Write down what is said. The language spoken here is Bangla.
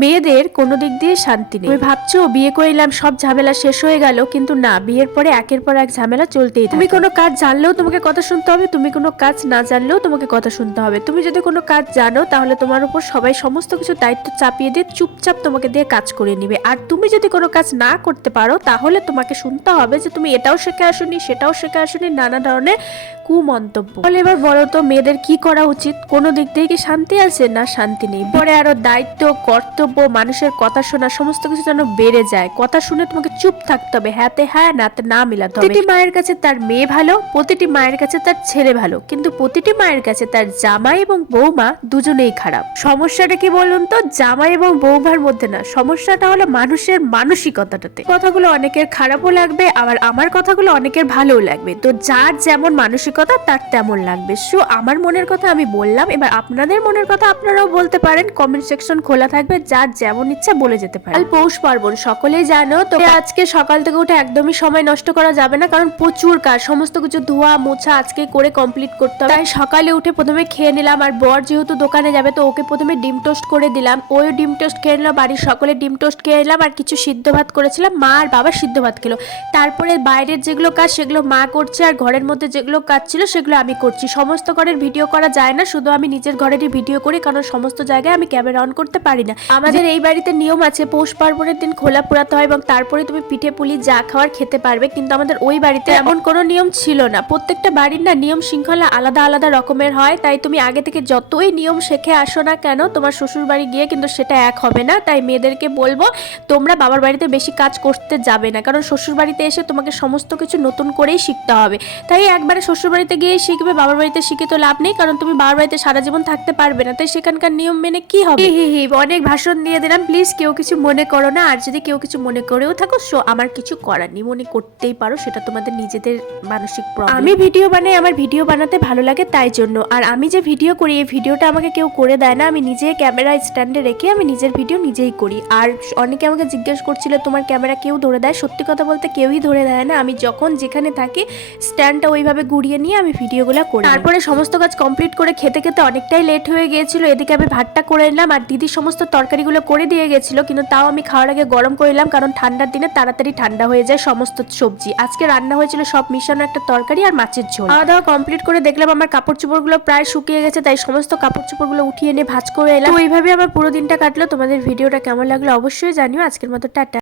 মেয়েদের কোনো দিক দিয়ে শান্তি নেই। তুমি ভাবছ বিয়ে করিলাম সব ঝামেলা শেষ হয়ে গেল কিন্তু না বিয়ের পরে একের পর এক ঝামেলা চলতেই তুমি কোনো কাজ জানলেও তোমাকে কথা শুনতে হবে তুমি কোনো কাজ না জানলেও তোমাকে কথা শুনতে হবে। তুমি যদি কোনো কাজ জানো তাহলে তোমার উপর সবাই সমস্ত কিছু দায়িত্ব চাপিয়ে দিয়ে চুপচাপ তোমাকে দিয়ে কাজ করে নিবে। আর তুমি যদি কোনো কাজ না করতে পারো তাহলে তোমাকে শুনতে হবে যে তুমি এটাও শেখে আসুনি সেটাও শেখে আসুনি নানা ধরনের কুমন্তব্য। তাহলে এবার বলো তো মেয়েদের কি করা উচিত? কোনো দিক থেকে কি শান্তি আছে না শান্তি নেই? পরে আরও দায়িত্ব কর্তব্য মানুষের কথা শোনা, সমস্ত কিছু যেন বেড়ে যায়। কথা শুনে তোমাকে চুপ থাকতে হবে হ্যাঁতে হ্যাঁ নাতে না মিলাতে হবে। প্রতিটি মায়ের কাছে তার মেয়ে ভালো, প্রতিটি মায়ের কাছে তার ছেলে ভালো, কিন্তু প্রতিটি মায়ের কাছে তার জামাই এবং বৌমা দুজনেই খারাপ। সমস্যাটা কি বলুন তো? জামাই এবং বৌমার মধ্যে না, সমস্যাটা হলো মানুষের মানসিকতাটাতে। কথাগুলো অনেকের খারাপও লাগবে, আবার আমার কথাগুলো অনেকের ভালোও লাগবে। তো যার যেমন মানসিকতা, তার তেমন লাগবে। সো, আমার মনের কথা আমি বললাম, এবার আপনাদের মনের কথা আপনারাও বলতে পারেন। কমেন্ট সেকশন খোলা থাকবে। যার যেমন ইচ্ছা বলে যেতে পারে। পৌষ পার্বণ সকলেই জানো তো আজকে সকাল থেকে উঠে একদমই সময় নষ্ট করা যাবে না কারণ প্রচুর কাজ সমস্ত কিছু ধোয়া মোছা আজকে করে কমপ্লিট করতে হবে। তাই সকালে উঠে প্রথমে খেয়ে নিলাম আর বর যেহেতু দোকানে যাবে তো ওকে প্রথমে ডিম টোস্ট করে দিলাম। ওই ডিম টোস্ট খেয়ে নিলাম বাড়ির সকলে ডিম টোস্ট খেয়ে নিলাম আর কিছু সিদ্ধ ভাত করেছিলাম মা আর বাবা সিদ্ধ ভাত খেলো। তারপরে বাইরের যেগুলো কাজ সেগুলো মা করছে আর ঘরের মধ্যে যেগুলো কাজ ছিল সেগুলো আমি করছি। সমস্ত ঘরের ভিডিও করা যায় না শুধু আমি নিজের ঘরেরই ভিডিও করি কারণ সমস্ত জায়গায় আমি ক্যামেরা অন করতে পারি না। আমাদের এই বাড়িতে নিয়ম আছে পৌষ পার্বণের দিন খোলা পোড়াতে হয় এবং তারপরে তুমি পিঠে পুলি যা খাওয়ার খেতে পারবে। কিন্তু আমাদের ওই বাড়িতে এমন কোনো নিয়ম ছিল না। প্রত্যেকটা বাড়ির না নিয়ম শৃঙ্খলা আলাদা আলাদা রকমের হয়। তাই তুমি আগে থেকে যতই নিয়ম শিখে আসো না কেন তোমার শ্বশুর বাড়ি গিয়ে কিন্তু সেটা এক হবে না। তাই মেয়েদেরকে বলব তোমরা বাবার বাড়িতে বেশি কাজ করতে যাবে না। কারণ শ্বশুর বাড়িতে এসে তোমাকে সমস্ত কিছু নতুন করেই শিখতে হবে। তাই একবারে শ্বশুর বাড়িতে গিয়ে শিখবে বাবার বাড়িতে শিখে তো লাভ নেই। কারণ তুমি বাবার বাড়িতে সারা জীবন থাকতে পারবে না। তাই সেখানকার নিয়ম মেনে কি হবে? অনেক ভাষণ দিয়ে দিলাম। প্লিজ কেউ কিছু মনে করো না। আর যদি কেউ কিছু মনে করেও থাকো সো আমার কিছু করার নেই। মনে করতেই পারো সেটা তোমাদের নিজেদের মানসিক প্রবলেম আমি ভিডিও বানাই আমার ভিডিও বানাতে ভালো লাগে তাই জন্য। আর আমি যে ভিডিও করি এই ভিডিওটা আমাকে কেউ করে দেয় না। আমি নিজে ক্যামেরা স্ট্যান্ডে রেখে আমি নিজের ভিডিও নিজেই করি। আর অনেকে আমাকে জিজ্ঞেস করছিল তোমার ক্যামেরা কেউ ধরে দেয়? সত্যি কথা বলতে কেউই ধরে দেয় না। আমি যখন যেখানে থাকি স্ট্যান্ডটা ওইভাবে ঘুরিয়ে নিয়ে আমি ভিডিওগুলো করি। তারপরে সমস্ত কাজ কমপ্লিট করে খেতে খেতে অনেকটাই লেট হয়ে গিয়েছিল। এদিকে আমি ভাতটা করে নিলাম। আর দিদি সমস্ত তরকারিগুলো করে দিয়ে গেছিল, কিন্তু তাও আমি খাওয়ার আগে গরম করিলাম কারণ ঠান্ডার দিনে তাড়াতাড়ি ঠান্ডা হয়ে যায় সমস্ত সবজি। আজকে রান্না হয়েছিল সব মিশানো একটা তরকারি আর মাছের ঝোল। খাওয়া দাওয়া কমপ্লিট করে দেখলাম আমার কাপড় চোপড়গুলো প্রায় শুকিয়ে গেছে, তাই সমস্ত কাপড় চোপড়গুলো উঠিয়ে এনে ভাজ করে এলাম। তো এইভাবে আমার পুরো দিনটা কাটলো। তোমাদের ভিডিওটা কেমন লাগল অবশ্যই জানিও। আজকের মতো টাটা।